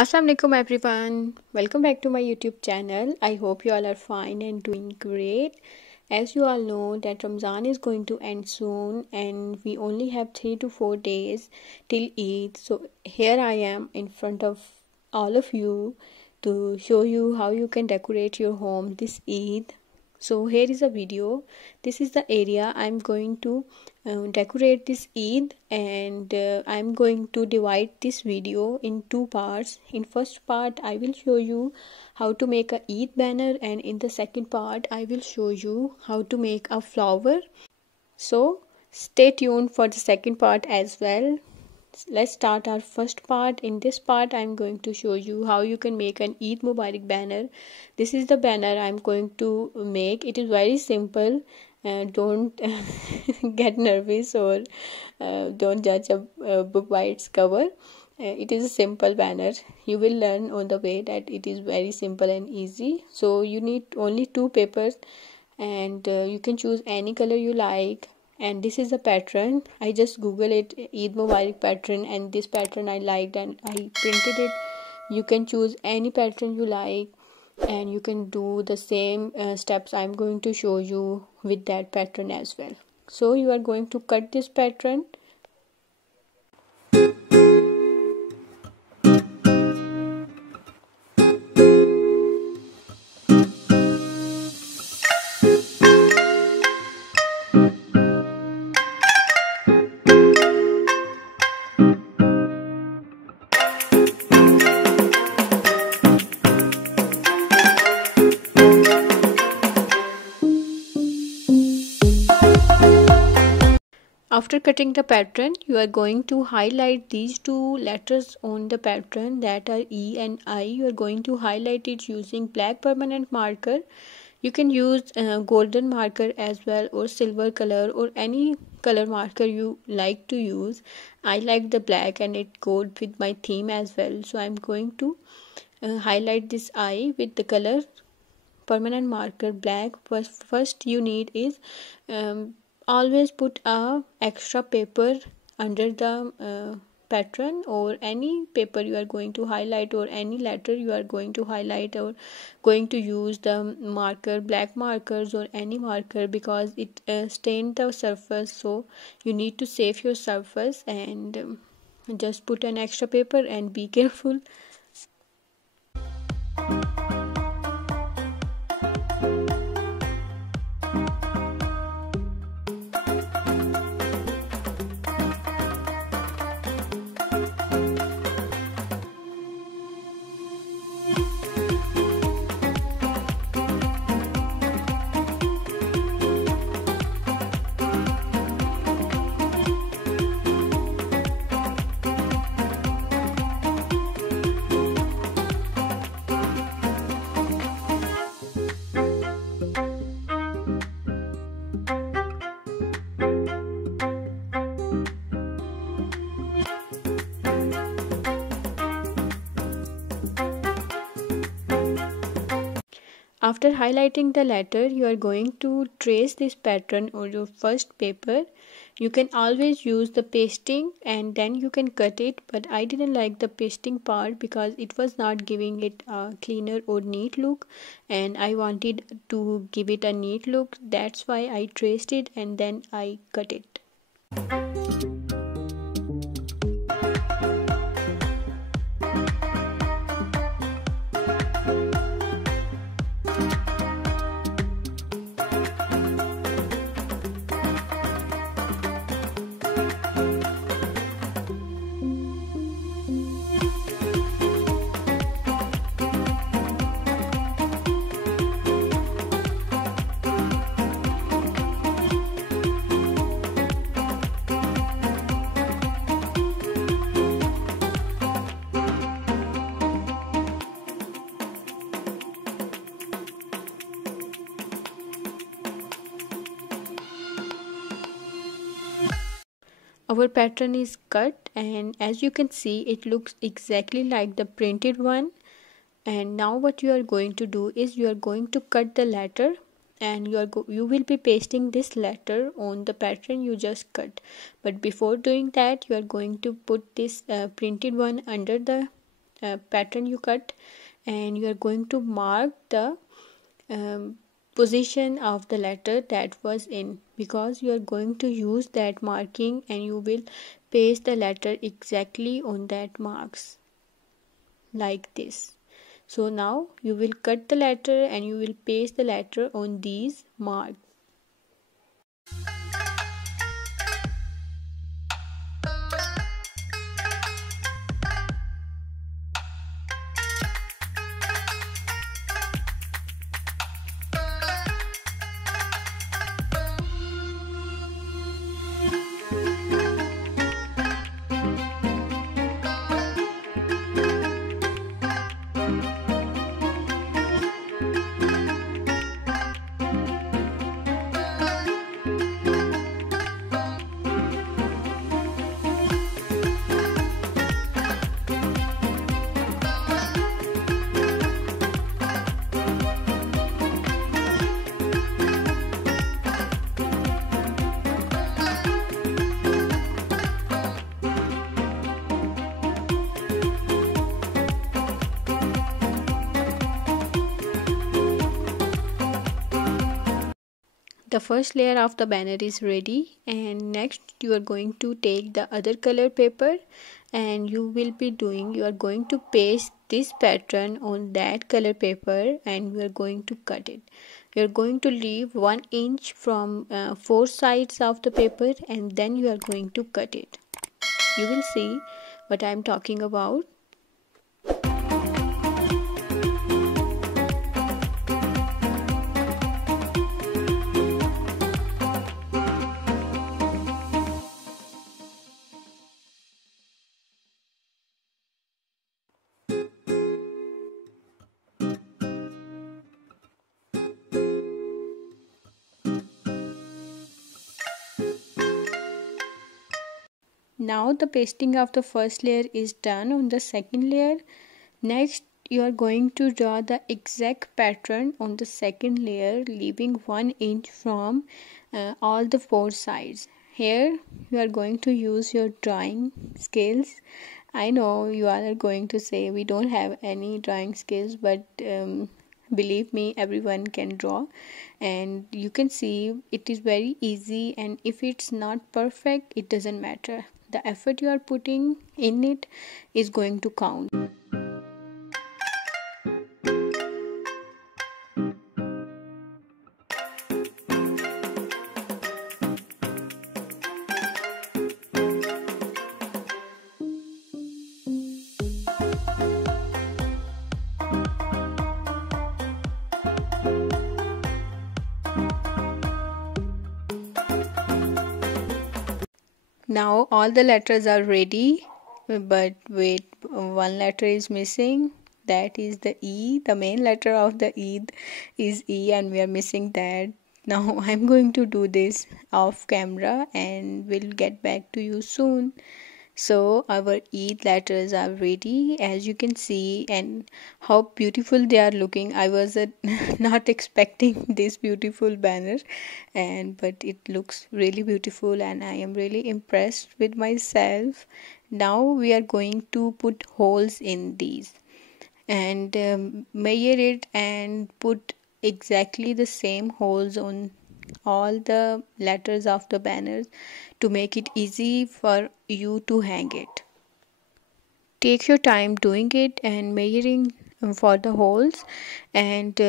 Assalamualaikum everyone. Welcome back to my YouTube channel. I hope you all are fine and doing great. As you all know that Ramzan is going to end soon and we only have 3 to 4 days till Eid. So here I am in front of all of you to show you how you can decorate your home this Eid. So here is a video. This is the area I'm going to decorate this Eid, and I'm going to divide this video in two parts. In first part I will show you how to make a Eid banner, and in the second part I will show you how to make a flower. So stay tuned for the second part as well. Let's start our first part. In this part I'm going to show you how you can make an Eid Mubarak banner. This is the banner I'm going to make. It is very simple. Don't get nervous or don't judge a book by its cover. It is a simple banner. You will learn on the way that it is very simple and easy. So you need only two papers, and you can choose any color you like. And this is the pattern. I just google it, Eid Mubarak pattern, and this pattern I liked and I printed it. You can choose any pattern you like, and you can do the same steps I'm going to show you with that pattern as well. So you are going to cut this pattern. After cutting the pattern, you are going to highlight these two letters on the pattern, that are E and I. You are going to highlight it using black permanent marker. You can use golden marker as well, or silver color, or any color marker you like to use. I like the black and it goes with my theme as well. So I'm going to highlight this I with the color permanent marker black. First you need is always put a extra paper under the pattern, or any paper you are going to highlight, or any letter you are going to highlight, or going to use the marker, black markers or any marker, because it stains the surface. So you need to save your surface, and just put an extra paper and be careful. After highlighting the letter, you are going to trace this pattern on your first paper. You can always use the pasting and then you can cut it, but I didn't like the pasting part because it was not giving it a cleaner or neat look, and I wanted to give it a neat look. That's why I traced it and then I cut it. Our pattern is cut, and as you can see it looks exactly like the printed one. And now what you are going to do is you are going to cut the letter, and you will be pasting this letter on the pattern you just cut. But before doing that, you are going to put this printed one under the pattern you cut, and you are going to mark the position of the letter that was in, because you are going to use that marking and you will paste the letter exactly on that marks like this. So now you will cut the letter and you will paste the letter on these marks. The first layer of the banner is ready, and next you are going to take the other color paper and you are going to paste this pattern on that color paper, and you are going to cut it. You are going to leave 1 inch from 4 sides of the paper, and then you are going to cut it. You will see what I am talking about. Now the pasting of the first layer is done on the second layer. Next you are going to draw the exact pattern on the second layer, leaving 1 inch from all the 4 sides. Here you are going to use your drawing skills. I know you all are going to say we don't have any drawing skills, but believe me, everyone can draw, and you can see it is very easy, and if it's not perfect, it doesn't matter. The effort you are putting in it is going to count. Now all the letters are ready, but wait, one letter is missing. That is the E. The main letter of the Eid is E, and we are missing that. Now I'm going to do this off camera and we'll get back to you soon. So our Eid letters are ready, as you can see, and how beautiful they are looking. I was not expecting this beautiful banner, but it looks really beautiful and I am really impressed with myself. Now we are going to put holes in these and measure it and put exactly the same holes on all the letters of the banners to make it easy for you to hang it. Take your time doing it and measuring for the holes, and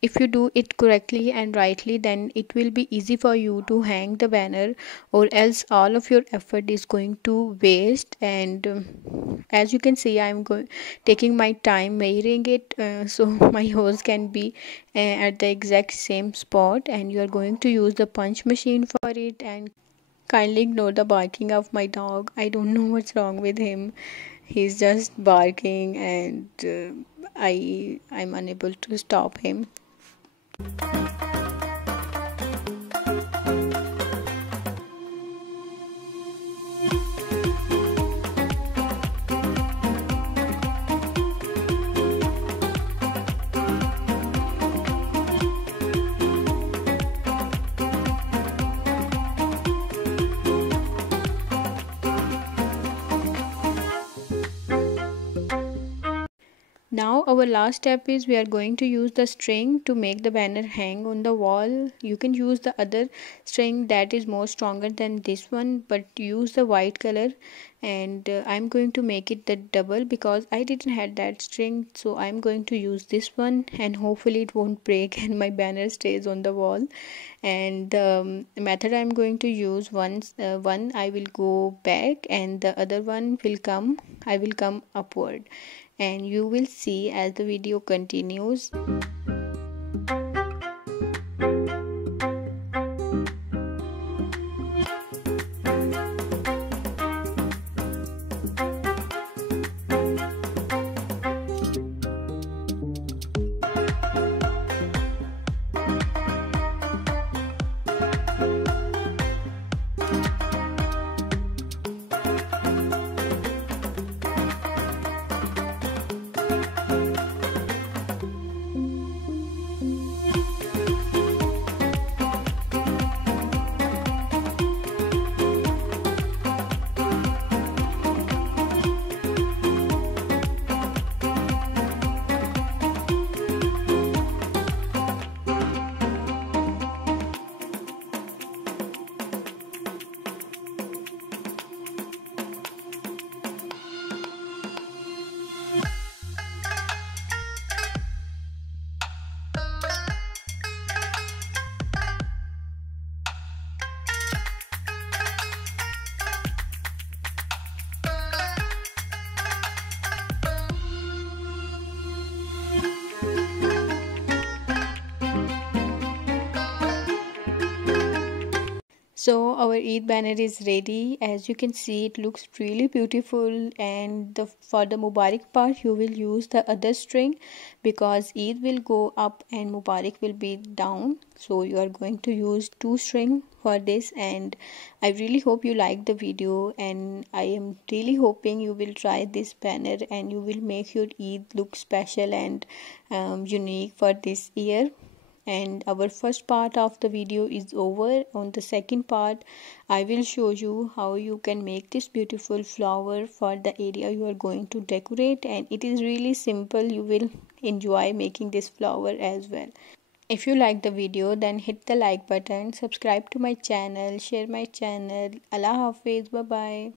if you do it correctly and rightly, then it will be easy for you to hang the banner, or else all of your effort is going to waste. And as you can see, I'm taking my time measuring it so my holes can be at the exact same spot, and you are going to use the punch machine for it. And kindly ignore the barking of my dog. I don't know what's wrong with him. He's just barking, and I'm unable to stop him. Now our last step is we are going to use the string to make the banner hang on the wall. You can use the other string that is more stronger than this one, but use the white color. And I'm going to make it the double because I didn't have that string, so I'm going to use this one, and hopefully it won't break and my banner stays on the wall. And the method I'm going to use, one I will go back and the other one will come, I will come upward, and you will see as the video continues. So our Eid banner is ready. As you can see, it looks really beautiful, and for the Mubarak part you will use the other string because Eid will go up and Mubarak will be down. So you are going to use two string for this, and I really hope you like the video, and I am really hoping you will try this banner and you will make your Eid look special and unique for this year. And our first part of the video is over. On the second part I will show you how you can make this beautiful flower for the area you are going to decorate, and it is really simple. You will enjoy making this flower as well. If you like the video, then hit the like button, subscribe to my channel, share my channel. Allah Hafiz, bye bye.